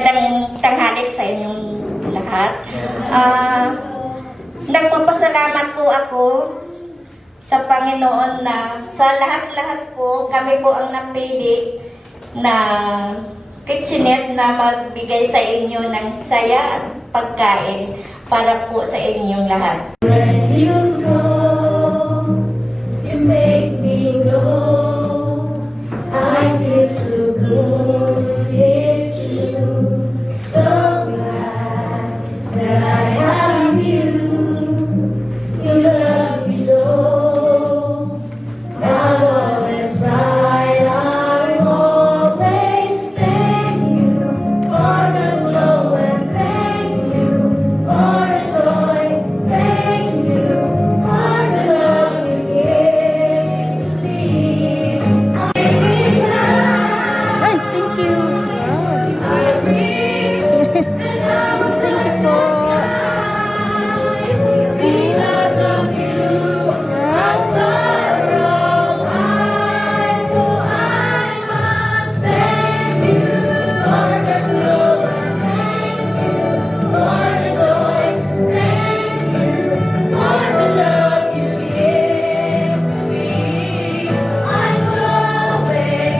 Magandang tanghali sa inyong lahat. Nagpapasalamat po ako sa Panginoon na sa lahat-lahat po, kami po ang napili na kitchenette na magbigay sa inyo ng saya at pagkain para po sa inyong lahat. When you grow, you make me know I feel so good. It's true. So glad that I have you. You love me so. Now all is right. I always thank you for the glow and thank you for the joy. Thank you for the love you give to me. I breathe now. Ay, thank you. I breathe and now the sky. Because of you, our sorrow high. So I must thank you for the glow and thank you for the joy. Thank you for the love you give to me. I'm glowing.